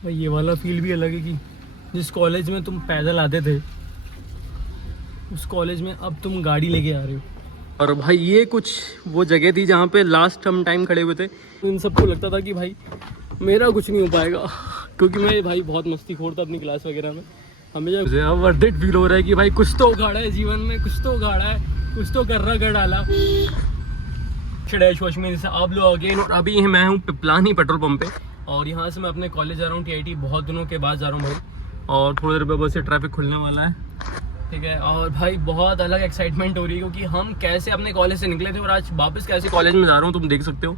भाई ये वाला फील भी अलग है कि जिस कॉलेज में तुम पैदल आते थे उस कॉलेज में अब तुम गाड़ी लेके आ रहे हो। और भाई ये कुछ वो जगह थी जहाँ पे लास्ट हम टाइम खड़े हुए थे। इन सबको लगता था कि भाई मेरा कुछ नहीं हो पाएगा क्योंकि मैं भाई बहुत मस्ती खोर था अपनी क्लास वगैरह में। हमें वर्थ इट फील हो रहा है कि भाई कुछ तो उखाड़ा है जीवन में, कुछ तो उखाड़ा है, कुछ तो कर्रा कर डाला। में जैसे आप लोग अगेन, और अभी मैं हूँ पिपलानी पेट्रोल पंप पे और यहाँ से मैं अपने कॉलेज जा रहा हूँ TIT। बहुत दिनों के बाद जा रहा हूँ भाई और थोड़ी देर बाद से ट्रैफिक खुलने वाला है, ठीक है। और भाई बहुत अलग एक्साइटमेंट हो रही है क्योंकि हम कैसे अपने कॉलेज से निकले थे और आज वापस कैसे कॉलेज में जा रहा हूँ तुम देख सकते हो।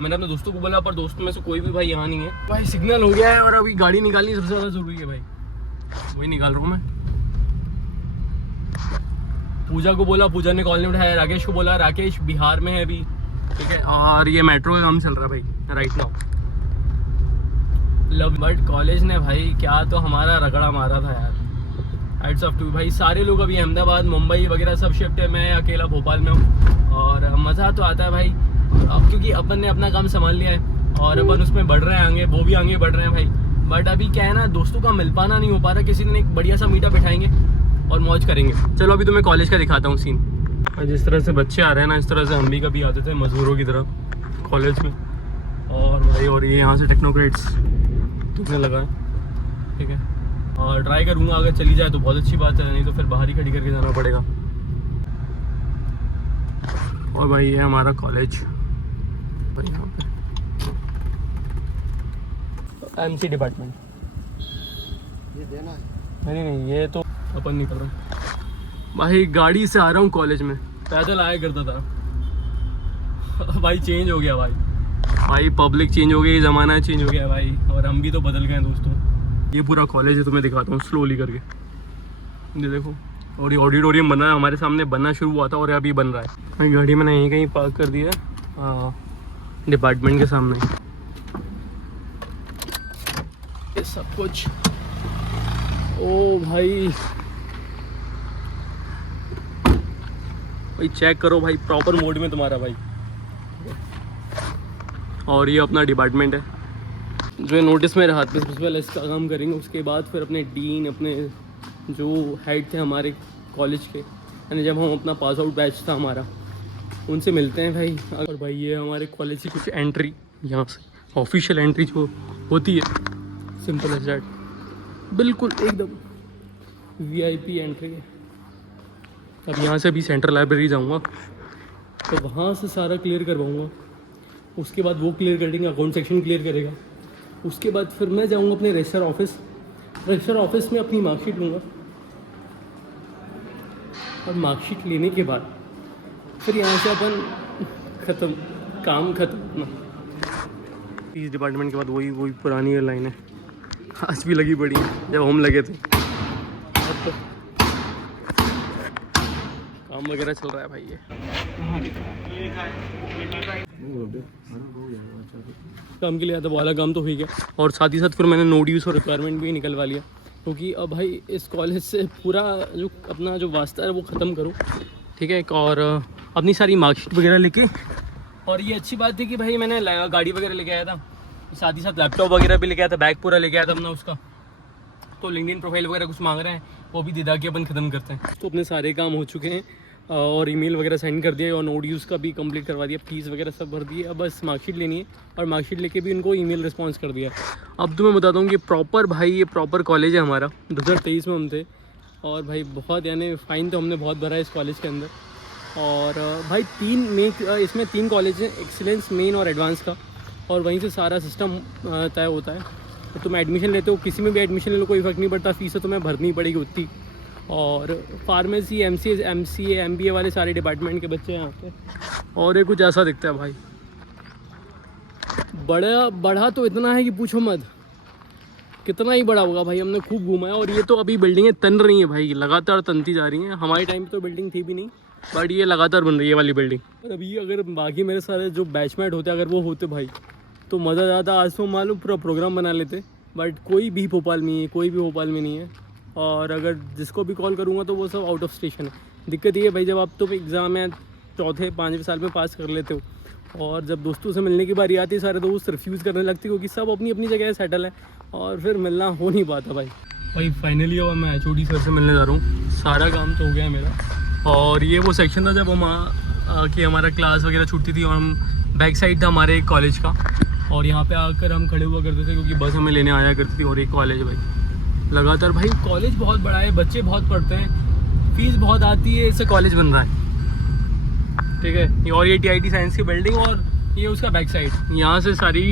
मैंने अपने दोस्तों को बोला पर दोस्तों में से कोई भी भाई यहाँ नहीं है। भाई सिग्नल हो गया है और अभी गाड़ी निकालनी सबसे ज़्यादा ज़रूरी है भाई, वही निकाल रहा हूँ मैं। पूजा को बोला, पूजा ने कॉल नहीं उठाया। राकेश को बोला, राकेश बिहार में है अभी, ठीक है। और ये मेट्रो का काम चल रहा है भाई right now. Love but college ने भाई क्या तो हमारा रगड़ा मारा था यार। हेड्स ऑफ टू भाई, सारे लोग अभी अहमदाबाद मुंबई वगैरह सब शिफ्ट है, मैं अकेला भोपाल में हूँ और मज़ा तो आता है भाई। अब क्योंकि अपन ने अपना काम संभाल लिया है और अपन उसमें बढ़ रहे हैं आगे, वो भी आगे बढ़ रहे हैं भाई। बट अभी क्या है ना, दोस्तों का मिल पाना नहीं हो पा रहा। किसी दिन एक बढ़िया सा मीटअप बिठाएंगे और मौज करेंगे। चलो अभी तुम्हें कॉलेज का दिखाता हूँ सीन। जिस तरह से बच्चे आ रहे हैं ना, इस तरह से हम भी कभी आते थे मजदूरों की तरह कॉलेज में। और भाई और ये यहाँ से टेक्नोक्रेट्स टूटने लगा है, ठीक है। और ट्राई करूँगा अगर चली जाए तो बहुत अच्छी बात है, नहीं तो फिर बाहर ही खड़ी करके जाना पड़ेगा। और भाई ये हमारा कॉलेज यहाँ पे MC डिपार्टमेंट। ये देना है? नहीं ये तो अपन नहीं कर रहा भाई। गाड़ी से आ रहा हूँ कॉलेज में, पैदल आया करता था भाई। चेंज हो गया भाई, पब्लिक चेंज हो गई, ज़माना चेंज हो गया भाई और हम भी तो बदल गए हैं दोस्तों। ये पूरा कॉलेज है, तुम्हें दिखाता हूँ स्लोली करके। ये देखो, और ये ऑडिटोरियम बन रहा है हमारे सामने, बनना शुरू हुआ था और अभी बन रहा है। भाई गाड़ी मैंने यहीं कहीं पार्क कर दिया है डिपार्टमेंट के सामने। ये सब कुछ ओ भाई चेक करो भाई, प्रॉपर मोड में तुम्हारा भाई। और ये अपना डिपार्टमेंट है जो है नोटिस मेरे हाथ में। सबसे पहले इसका काम करेंगे, उसके बाद फिर अपने डीन, अपने जो हेड थे हमारे कॉलेज के, यानी जब हम अपना पास आउट बैच था हमारा, उनसे मिलते हैं भाई। और भाई ये हमारे कॉलेज की कुछ एंट्री, यहाँ से ऑफिशियल एंट्री जो होती है, सिंपल एज दैट, बिल्कुल एकदम VIP एंट्री है। अब यहाँ से अभी सेंट्रल लाइब्रेरी जाऊँगा तो वहाँ से सारा क्लियर करवाऊँगा। उसके बाद वो क्लियर कर देंगे, अकाउंट सेक्शन क्लियर करेगा। उसके बाद फिर मैं जाऊँगा अपने रजिस्टर ऑफिस। रजिस्टर ऑफिस में अपनी मार्कशीट लूँगा और मार्कशीट लेने के बाद फिर यहाँ से अपन ख़त्म, काम ख़त्म अपना। इस डिपार्टमेंट के बाद वही पुरानी लाइन है, आज भी लगी पड़ी है जब हम लगे थे। अब तो काम वगैरह चल रहा है भाई। ये काम के लिए आता, वाला काम तो हो गया। और साथ ही साथ फिर मैंने नो ड्यूज़ और रिक्वायरमेंट भी निकलवा लिया क्योंकि अब भाई इस कॉलेज से पूरा जो अपना जो वास्ता है वो ख़त्म करो, ठीक है। और अपनी सारी मार्कशीट वगैरह लेके, और ये अच्छी बात थी कि भाई मैंने गाड़ी वगैरह लेके आया था, साथ ही साथ लैपटॉप वगैरह भी लेके आया था, बैग पूरा लेके आया था अपना उसका। तो लिंक्डइन प्रोफाइल वगैरह कुछ मांग रहे हैं, वो भी दिदा के अपन ख़त्म करते हैं। तो अपने सारे काम हो चुके हैं और ईमेल वगैरह सेंड कर दिया और नो ड्यूज़ का भी कंप्लीट करवा दिया, फीस वगैरह सब भर दी है। अब बस मार्कशीट लेनी है और मार्कशीट लेके भी उनको ईमेल रिस्पांस कर दिया। अब तो मैं बताता हूँ कि प्रॉपर भाई ये प्रॉपर कॉलेज है हमारा। 2023 में हम थे और भाई बहुत, यानी फ़ाइन तो हमने बहुत भरा है इस कॉलेज के अंदर। और भाई इसमें 3 कॉलेज हैं, एक्सीलेंस, मेन और एडवांस का, और वहीं से सारा सिस्टम तय होता है। तो तुम एडमिशन लेते हो, किसी में भी एडमिशन ले लो, कोई फ़र्क नहीं पड़ता, फ़ीस तो तुम्हें भरनी पड़ेगी उतनी। और फार्मेसी, MCA MBA वाले सारे डिपार्टमेंट के बच्चे हैं यहाँ पे। और ये कुछ ऐसा दिखता है भाई, बढ़ा तो इतना है कि पूछो मत, कितना ही बड़ा होगा भाई। हमने खूब घूमा है और ये तो अभी बिल्डिंगें तन रही हैं भाई, लगातार तनती जा रही हैं। हमारे टाइम पे तो बिल्डिंग थी भी नहीं, बट ये लगातार बन रही है वाली बिल्डिंग। और अभी अगर बाकी मेरे सारे जो बैचमेट होते अगर वो होते भाई तो मज़ा ज़्यादा। आज तो मालूम पूरा प्रोग्राम बना लेते, बट कोई भी भोपाल में नहीं है। और अगर जिसको भी कॉल करूँगा तो वो सब आउट ऑफ स्टेशन है। दिक्कत ये है भाई, जब आप तो एग्ज़ाम है 4थे 5वें साल में पास कर लेते हो और जब दोस्तों से मिलने की बारी आती है सारे दोस्त रिफ्यूज़ करने लगते क्योंकि सब अपनी अपनी जगह सेटल है और फिर मिलना हो नहीं पाता भाई फाइनली अब मैं HOD सर से मिलने जा रहा हूँ। सारा काम तो हो गया है मेरा। और ये वो सेक्शन था जब हम कि हमारा क्लास वगैरह छूटती थी और हम बैक साइड था हमारे कॉलेज का, और यहाँ पे आकर हम खड़े हुआ करते थे क्योंकि बस हमें लेने आया करती थी। और एक कॉलेज भाई लगातार भाई कॉलेज बहुत बड़ा है, बच्चे बहुत पढ़ते हैं, फीस बहुत आती है, इससे कॉलेज बन रहा है। ठीक है, और ये TIT साइंस की बिल्डिंग और ये उसका बैक साइड, यहाँ से सारी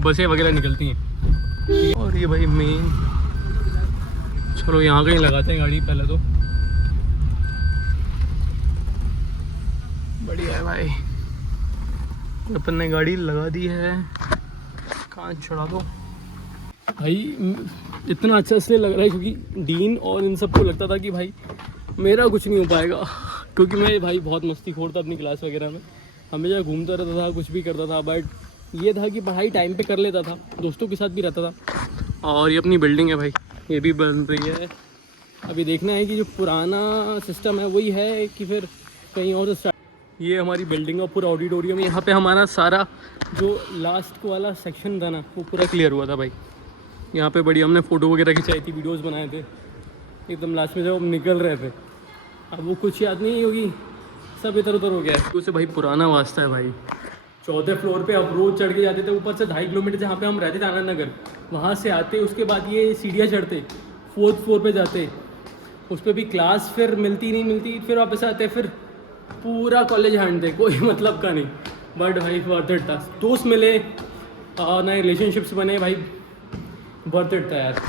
बसें वगैरह निकलती हैं। और ये भाई मेन, चलो यहाँ कहीं लगाते हैं गाड़ी पहले तो। बढ़िया है भाई, अपन ने गाड़ी लगा दी है, कांच छुड़ा दो भाई। इतना अच्छा इसलिए लग रहा है क्योंकि डीन और इन सबको लगता था कि भाई मेरा कुछ नहीं हो पाएगा, क्योंकि मैं भाई बहुत मस्तीखोर था अपनी क्लास वगैरह में, हमेशा घूमता रहता था, कुछ भी करता था। बट ये था कि पढ़ाई टाइम पे कर लेता था, दोस्तों के साथ भी रहता था। और ये अपनी बिल्डिंग है भाई, ये भी बन रही है। अभी देखना है कि जो पुराना सिस्टम है वही है कि फिर कहीं और स्टार्ट। ये हमारी बिल्डिंग का पूरा ऑडिटोरियम, यहाँ पे हमारा सारा जो लास्ट वाला सेक्शन था ना वो पूरा क्लियर हुआ था भाई। यहाँ पे बड़ी हमने फ़ोटो वगैरह खिंचाई थी, वीडियोस बनाए थे एकदम लास्ट में जब हम निकल रहे थे। अब वो कुछ याद नहीं होगी, सब इधर उधर हो गया है। तो उसे भाई पुराना वास्ता है भाई। 4थे फ्लोर पे अब रोज चढ़ के जाते थे ऊपर से 2.5 किलोमीटर जहाँ पे हम रहते थे आनंद नगर, वहाँ से आते, उसके बाद ये सीढ़ियाँ चढ़ते, 4th फ्लोर पे जाते, उस पर भी क्लास फिर मिलती नहीं मिलती, फिर वापस आते, फिर पूरा कॉलेज हांडते, कोई मतलब का नहीं। बट भाई वर्थ इट था, दोस्त मिले और नए रिलेशनशिप्स बने भाई, वर्थ इट था यार।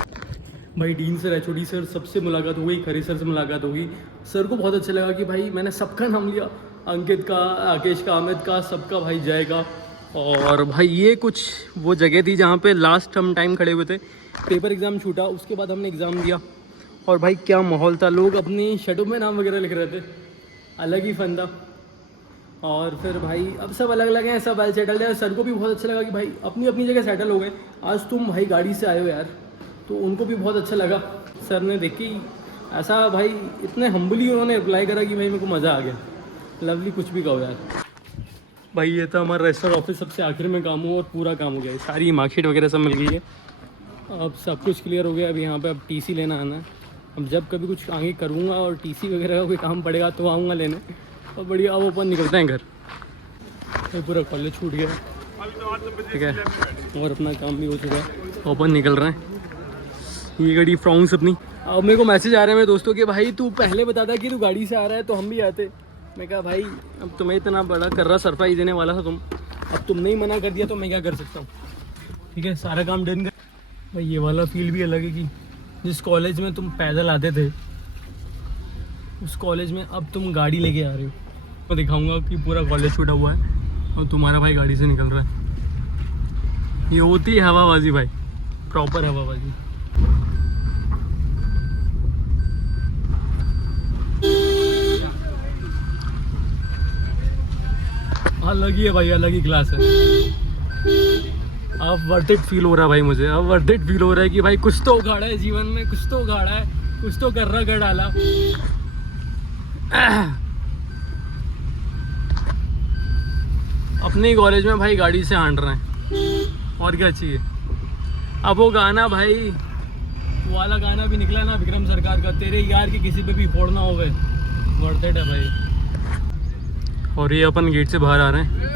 भाई डीन सर, HOD सर, सबसे मुलाकात हो गई, खरी सर से मुलाकात हो गई। सर को बहुत अच्छा लगा कि भाई मैंने सबका नाम लिया, अंकित का, आकेश का, अमित का, सबका भाई जाएगा। और भाई ये कुछ वो जगह थी जहाँ पे लास्ट हम टाइम खड़े हुए थे, पेपर एग्ज़ाम छूटा, उसके बाद हमने एग्ज़ाम दिया और भाई क्या माहौल था, लोग अपनी शेडो में नाम वगैरह लिख रहे थे, अलग ही फन था। और फिर भाई अब सब अलग अलग हैं, सब वेल सेटल्ड है। सर को भी बहुत अच्छा लगा कि भाई अपनी अपनी जगह सेटल हो गए। आज तुम भाई गाड़ी से आए हो यार, तो उनको भी बहुत अच्छा लगा। सर ने देखी ऐसा भाई, इतने हम्बली उन्होंने रिप्लाई करा कि भाई मेरे को मज़ा आ गया। लवली, कुछ भी कहो यार। भाई ये था हमारा रजिस्टर ऑफिस, सबसे आखिर में काम हुआ और पूरा काम हो गया, सारी मार्कशीट वगैरह सब मिल गई है, अब सब कुछ क्लियर हो गया। अब यहाँ पे अब TC लेना आना है। अब जब कभी कुछ आगे करूँगा और TC वगैरह का कोई काम पड़ेगा तो आऊँगा लेने। और बढ़िया, अब अपन निकलते हैं घर। तो पूरा कॉलेज छूट गया, ठीक है, और अपना काम भी हो चुका है, अपन निकल रहे हैं। ये गाड़ी फ्राउंस अपनी। अब मेरे को मैसेज आ रहे हैं मेरे दोस्तों के, भाई तू पहले बताता कि तू गाड़ी से आ रहा है तो हम भी आते। मैं कहा भाई अब तुम्हें इतना बड़ा कर रहा सरप्राइज़ देने वाला था तुम, अब तुमने ही मना कर दिया तो मैं क्या कर सकता हूँ। ठीक है, सारा काम डन कर। भाई ये वाला फील भी अलग है कि जिस कॉलेज में तुम पैदल आते थे उस कॉलेज में अब तुम गाड़ी लेके आ रहे हो। मैं दिखाऊंगा कि पूरा कॉलेज छूटा हुआ है और तुम्हारा भाई गाड़ी से निकल रहा है। ये होती है हवाबाजी भाई, प्रॉपर हवाबाजी। अलग ही है भाई, अलग ही क्लास है। अब वर्थ इट फील हो रहा है भाई मुझे, अब वर्थ इट फील हो रहा है कि भाई कुछ तो उखाड़ा है जीवन में, कुछ तो उखाड़ा है, कुछ तो कर्रा कर डाला। अपने कॉलेज में भाई गाड़ी से हांड रहे हैं, और क्या चाहिए। अब वो गाना भाई, वो वाला गाना भी निकला ना विक्रम सरकार का, तेरे यार की किसी पे भी फोड़ना हो गए, वर्थ इट है भाई। और ये अपन गेट से बाहर आ रहे हैं।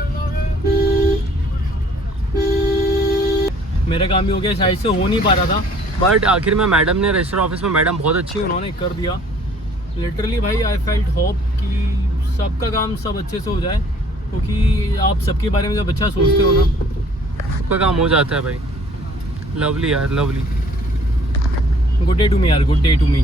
मेरा काम भी हो गया, शायद से हो नहीं पा रहा था, बट आखिर में मैडम ने, रजिस्टर ऑफिस में मैडम बहुत अच्छी, उन्होंने कर दिया लिटरली भाई। आई फेल्ट होप कि सबका काम सब अच्छे से हो जाए, क्योंकि आप सबके बारे में जब अच्छा सोचते हो ना, सबका काम हो जाता है भाई। लवली यार, lovely. Good day to me यार, गुड डे टू मी।